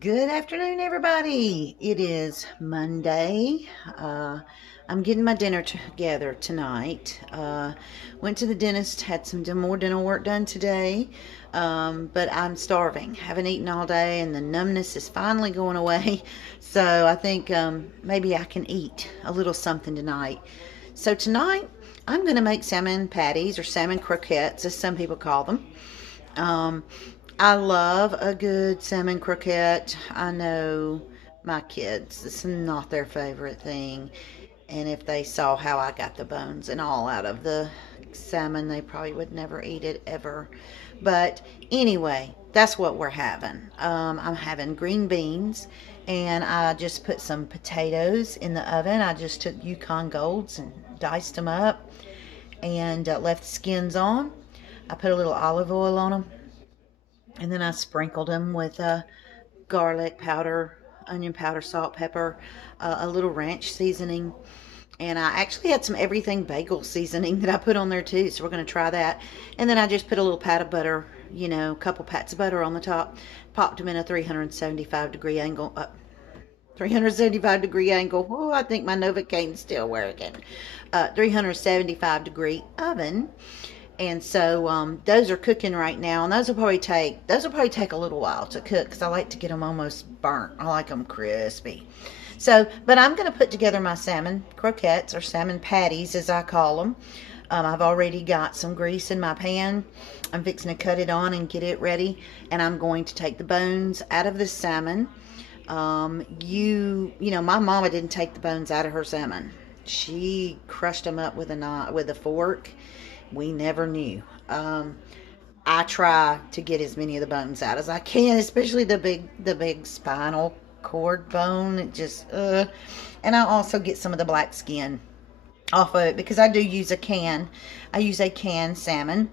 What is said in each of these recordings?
Good afternoon, everybody. It is Monday. I'm getting my dinner together tonight. Went to the dentist, had some more dental work done today, but I'm starving. Haven't eaten all day, and the numbness is finally going away. So I think maybe I can eat a little something tonight. So tonight, I'm going to make salmon patties or salmon croquettes, as some people call them. Um, I love a good salmon croquette. I know my kids, it's not their favorite thing. And if they saw how I got the bones and all out of the salmon, they probably would never eat it ever. But anyway, that's what we're having. I'm having green beans, and I just put some potatoes in the oven. I just took Yukon Golds and diced them up and left the skins on. I put a little olive oil on them, and then I sprinkled them with garlic powder, onion powder, salt, pepper, a little ranch seasoning, and I actually had some everything bagel seasoning that I put on there too, so we're going to try that. And then I just put a little pat of butter, a couple pats of butter on the top, popped them in a 375 degree angle. 375 degree angle. Oh, I think my Novocaine's still working. 375 degree oven. And so those are cooking right now, and those will probably take a little while to cook because I like to get them almost burnt. I like them crispy. So, but I'm going to put together my salmon croquettes, or salmon patties as I call them. I've already got some grease in my pan. I'm fixing to cut it on and get it ready, and I'm going to take the bones out of the salmon. My mama didn't take the bones out of her salmon. She crushed them up with a fork. We never knew. I try to get as many of the bones out as I can, especially the big spinal cord bone. It just and I also get some of the black skin off of it because I do use a can. I use a canned salmon.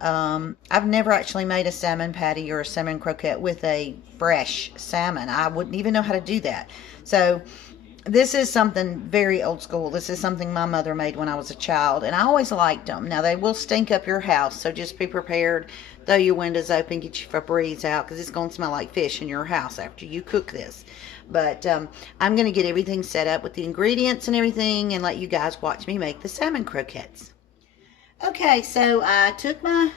I've never actually made a salmon patty or a salmon croquette with a fresh salmon. I wouldn't even know how to do that. So this is something very old school. This is something my mother made when I was a child, and I always liked them. Now, they will stink up your house, so just be prepared. Throw your windows open, get your Febreze out, because it's going to smell like fish in your house after you cook this. But I'm going to get everything set up with the ingredients and everything and let you guys watch me make the salmon croquettes. Okay, so I took my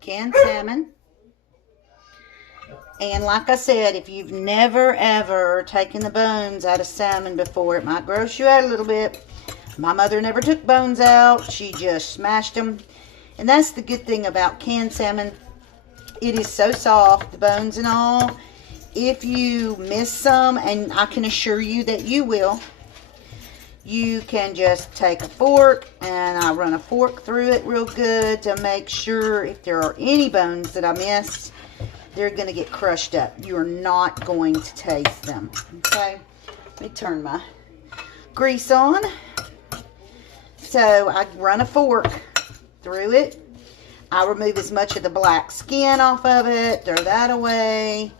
canned salmon. And like I said, if you've never ever taken the bones out of salmon before, it might gross you out a little bit. My mother never took bones out. She just smashed them. And that's the good thing about canned salmon. It is so soft, the bones and all. If you miss some, and I can assure you that you will, you can just take a fork, and I run a fork through it real good to make sure if there are any bones that I missed, they're going to get crushed up. You're not going to taste them. Okay, let me turn my grease on. So I run a fork through it. I remove as much of the black skin off of it. Throw that away.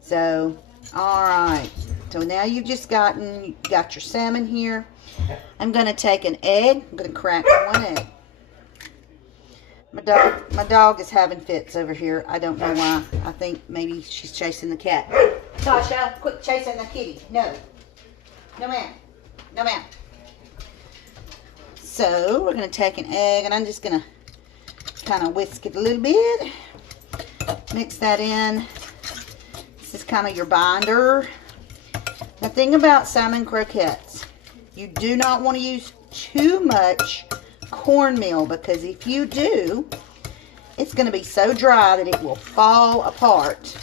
So, all right. So now you've just got your salmon here. I'm going to take an egg. I'm going to crack one egg. My dog is having fits over here. I don't know why. I think maybe she's chasing the cat. Tasha, quit chasing the kitty. No. No, ma'am. No, ma'am. So, we're going to take an egg, and I'm just going to kind of whisk it a little bit. Mix that in. This is kind of your binder. The thing about salmon croquettes, you do not want to use too much cornmeal, because if you do, it's going to be so dry that it will fall apart,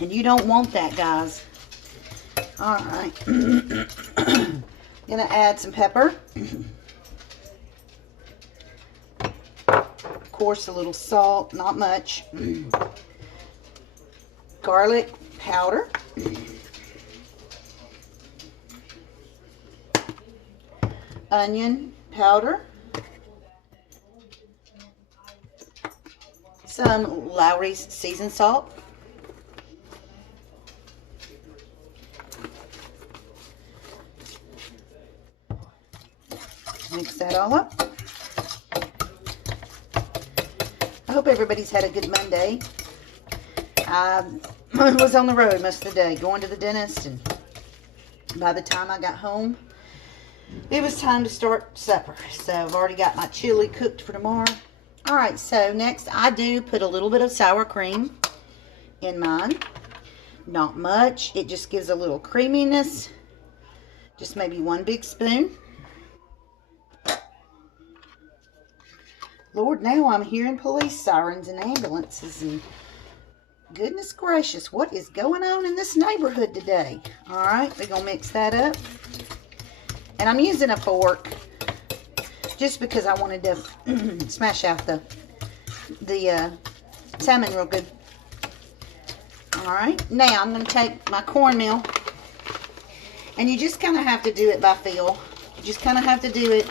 and you don't want that, guys. All right. I'm going to add some pepper. Of course, a little salt, not much. Garlic powder. Onion powder. Some Lowry's seasoned salt. Mix that all up. I hope everybody's had a good Monday. I was on the road most of the day, going to the dentist, and by the time I got home, it was time to start supper. So I've already got my chili cooked for tomorrow. All right, so next I do put a little bit of sour cream in mine. Not much. It just gives a little creaminess. Just maybe 1 big spoon. Lord, now I'm hearing police sirens and ambulances, and goodness gracious, what is going on in this neighborhood today? All right, we're going to mix that up. And I'm using a fork just because I wanted to smash out the salmon real good. All right, now I'm going to take my cornmeal, and you just kind of have to do it by feel. You just kind of have to do it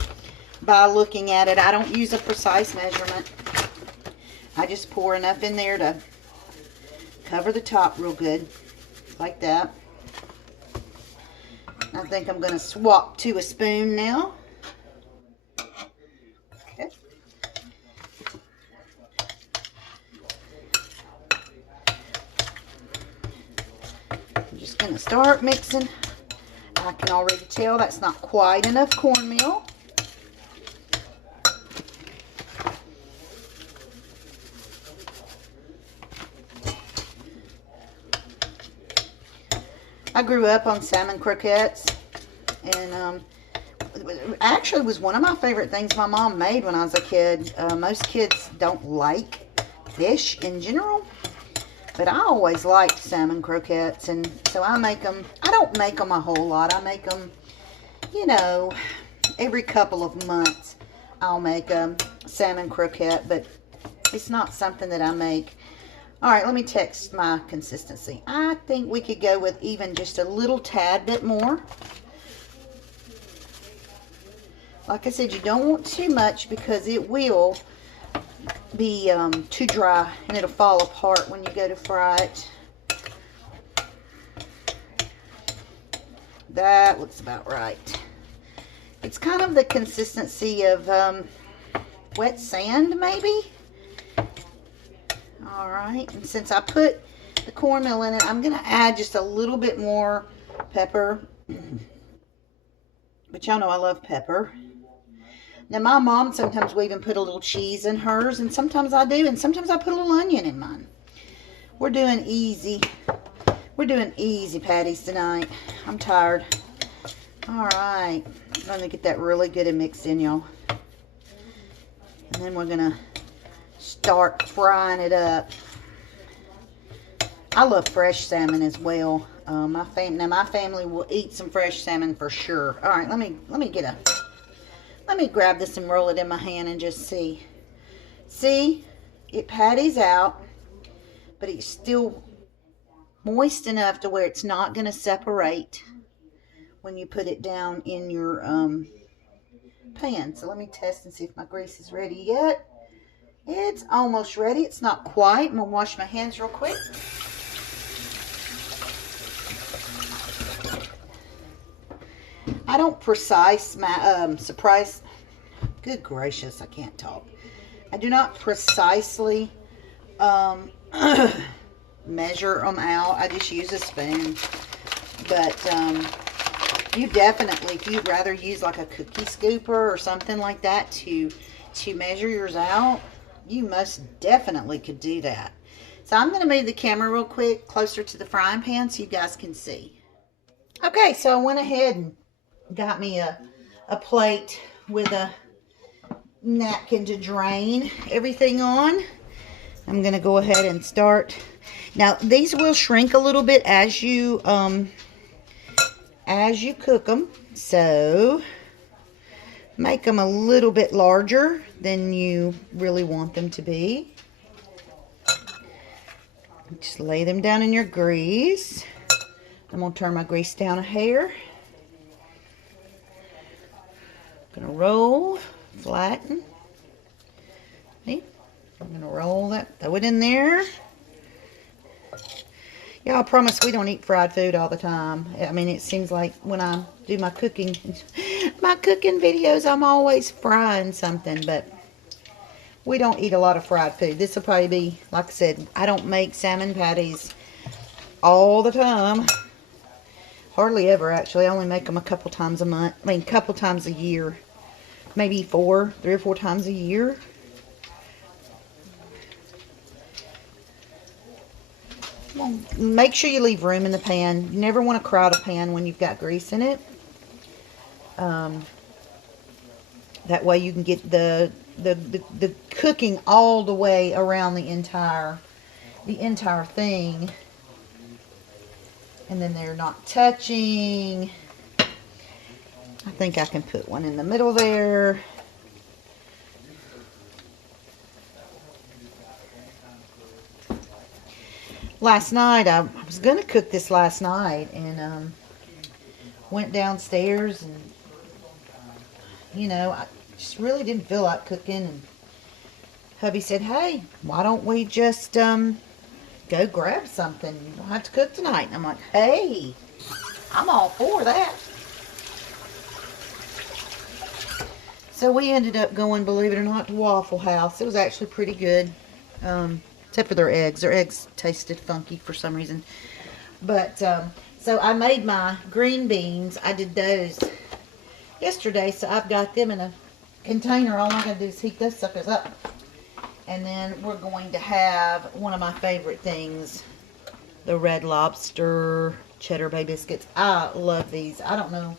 by looking at it. I don't use a precise measurement. I just pour enough in there to cover the top real good, like that. I think I'm going to swap to a spoon now. Okay. I'm just going to start mixing. I can already tell that's not quite enough cornmeal. I grew up on salmon croquettes, and actually was one of my favorite things my mom made when I was a kid. Most kids don't like fish in general, but I always liked salmon croquettes, and so I make them. I don't make them a whole lot. I make them, you know, every couple of months I'll make a salmon croquette, but it's not something that I make. All right, let me text my consistency. I think we could go with even just a little tad bit more. Like I said, you don't want too much because it will be too dry and it'll fall apart when you go to fry it. That looks about right. It's kind of the consistency of wet sand, maybe. All right, and since I put the cornmeal in it, I'm going to add just a little bit more pepper. But y'all know I love pepper. Now, my mom sometimes will even put a little cheese in hers, and sometimes I do, and sometimes I put a little onion in mine. We're doing easy. We're doing easy patties tonight. I'm tired. All right, let me get that really good and mixed in, y'all. And then we're going to start frying it up. I love fresh salmon as well. My family will eat some fresh salmon for sure. All right, let me grab this and roll it in my hand and just see. See, it patties out, but it's still moist enough to where it's not going to separate when you put it down in your pan. So let me test and see if my grease is ready yet. It's almost ready. It's not quite. I'm going to wash my hands real quick. I don't good gracious, I can't talk. I do not precisely measure them out. I just use a spoon. But you definitely, if you'd rather use like a cookie scooper or something like that to measure yours out, you most definitely could do that. So I'm going to move the camera real quick closer to the frying pan so you guys can see. Okay, so I went ahead and got me a plate with a napkin to drain everything on. I'm going to go ahead and start. Now, these will shrink a little bit as you cook them. So make them a little bit larger than you really want them to be. Just lay them down in your grease. I'm going to turn my grease down a hair. I'm going to roll, flatten. See? I'm going to roll that, throw it in there. Yeah, I promise we don't eat fried food all the time. I mean, it seems like when I do my cooking videos, I'm always frying something, but We don't eat a lot of fried food. This will probably be, like I said, I don't make salmon patties all the time. Hardly ever, actually. I only make them a couple times a month. I mean, a couple times a year. Maybe 3 or 4 times a year. Well, make sure you leave room in the pan. You never want to crowd a pan when you've got grease in it. That way you can get the cooking all the way around the entire thing, and then they're not touching. I think I can put one in the middle there. Last night, I was going to cook this last night, and went downstairs, and you know, I just really didn't feel like cooking, and hubby said, hey, why don't we just go grab something? You don't have to cook tonight. And I'm like, hey, I'm all for that. So we ended up going, believe it or not, to Waffle House. It was actually pretty good, except for their eggs. Their eggs tasted funky for some reason. But so I made my green beans. I did those yesterday, so I've got them in a container. All I'm going to do is heat those suckers up. And then we're going to have one of my favorite things, the Red Lobster Cheddar Bay Biscuits. I love these. I don't know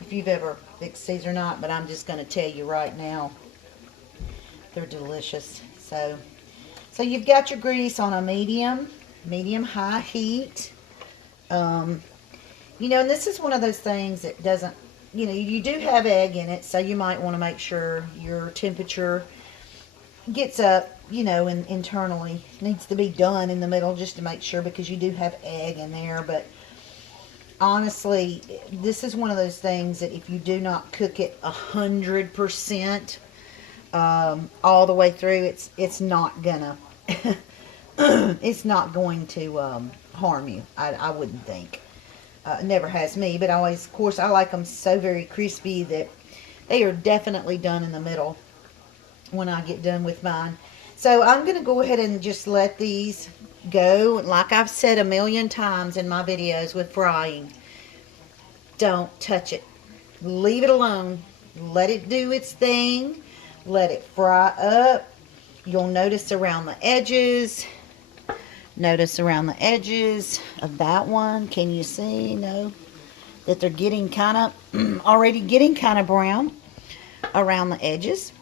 if you've ever fixed these or not, but I'm just going to tell you right now, they're delicious. So you've got your grease on a medium high heat. You know, and this is one of those things that doesn't, you know, you do have egg in it, so you might want to make sure your temperature gets up, you know, and internally needs to be done in the middle just to make sure, because you do have egg in there. But honestly, this is one of those things that if you do not cook it 100% all the way through, it's not gonna it's not going to harm you. I wouldn't think. It never has me, but always, of course, I like them so very crispy that they are definitely done in the middle when I get done with mine. So I'm going to go ahead and just let these go. Like I've said a million times in my videos with frying, don't touch it. Leave it alone. Let it do its thing. Let it fry up. You'll notice around the edges. Notice around the edges of that one. Can you see? No. That they're getting kind of, already getting kind of brown around the edges.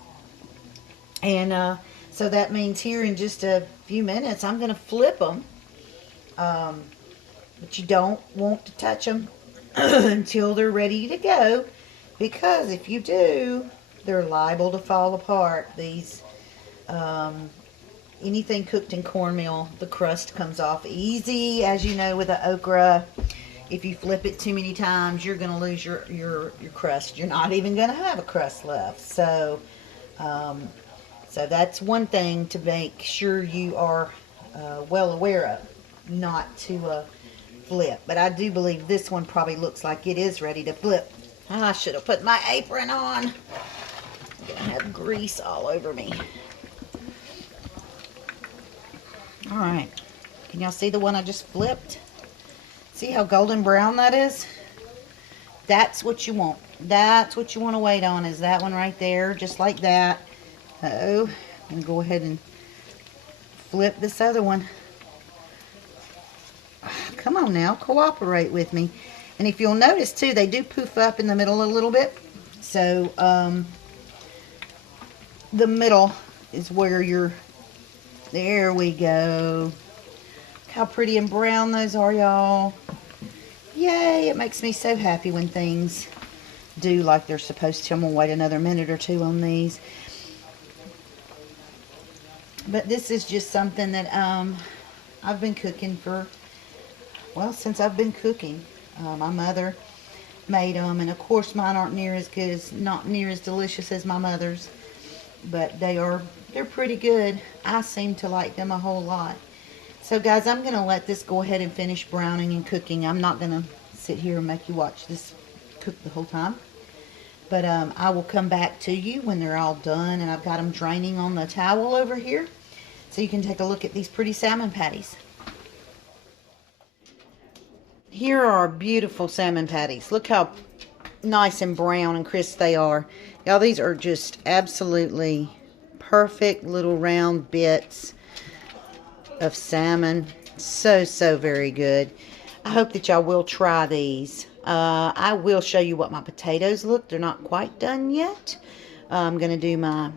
And so that means here in just a few minutes, I'm going to flip them. But you don't want to touch them until they're ready to go. Because if you do, they're liable to fall apart. These, anything cooked in cornmeal, the crust comes off easy. As you know, with the okra, if you flip it too many times, you're going to lose your crust. You're not even going to have a crust left. So, so that's one thing to make sure you are well aware of, not to flip. But I do believe this one probably looks like it is ready to flip. I should have put my apron on. I'm going to have grease all over me. Alright, can y'all see the one I just flipped? See how golden brown that is? That's what you want. That's what you want to wait on, is that one right there, just like that. Uh-oh, I'm going to go ahead and flip this other one. Come on now, cooperate with me. And if you'll notice too, they do poof up in the middle a little bit. So, the middle is where you're... There we go. Look how pretty and brown those are, y'all. Yay, it makes me so happy when things do like they're supposed to. I'm going to wait another minute or two on these. But this is just something that I've been cooking for, well, since I've been cooking. My mother made them, and of course mine aren't near as good, not near as delicious as my mother's. But they're pretty good. I seem to like them a whole lot. So guys, I'm going to let this go ahead and finish browning and cooking. I'm not going to sit here and make you watch this cook the whole time. But I will come back to you when they're all done, and I've got them draining on the towel over here. So you can take a look at these pretty salmon patties. Here are beautiful salmon patties. Look how nice and brown and crisp they are. Y'all, these are just absolutely perfect little round bits of salmon. So very good. I hope that y'all will try these. I will show you what my potatoes look. They're not quite done yet. I'm going to do my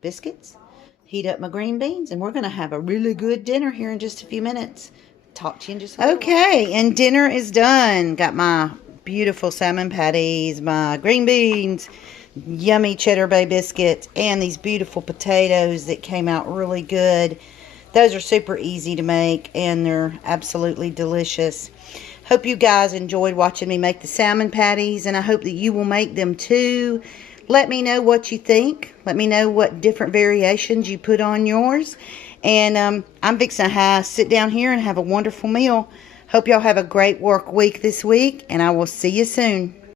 biscuits, heat up my green beans, and we're going to have a really good dinner here in just a few minutes. Talk to you in just a minute. Okay, and dinner is done. Got my beautiful salmon patties, my green beans, yummy Cheddar Bay biscuits, and these beautiful potatoes that came out really good. Those are super easy to make, and they're absolutely delicious. Hope you guys enjoyed watching me make the salmon patties, and I hope that you will make them too. Let me know what you think. Let me know what different variations you put on yours. And I'm fixing to sit down here and have a wonderful meal. Hope y'all have a great work week this week, and I will see you soon.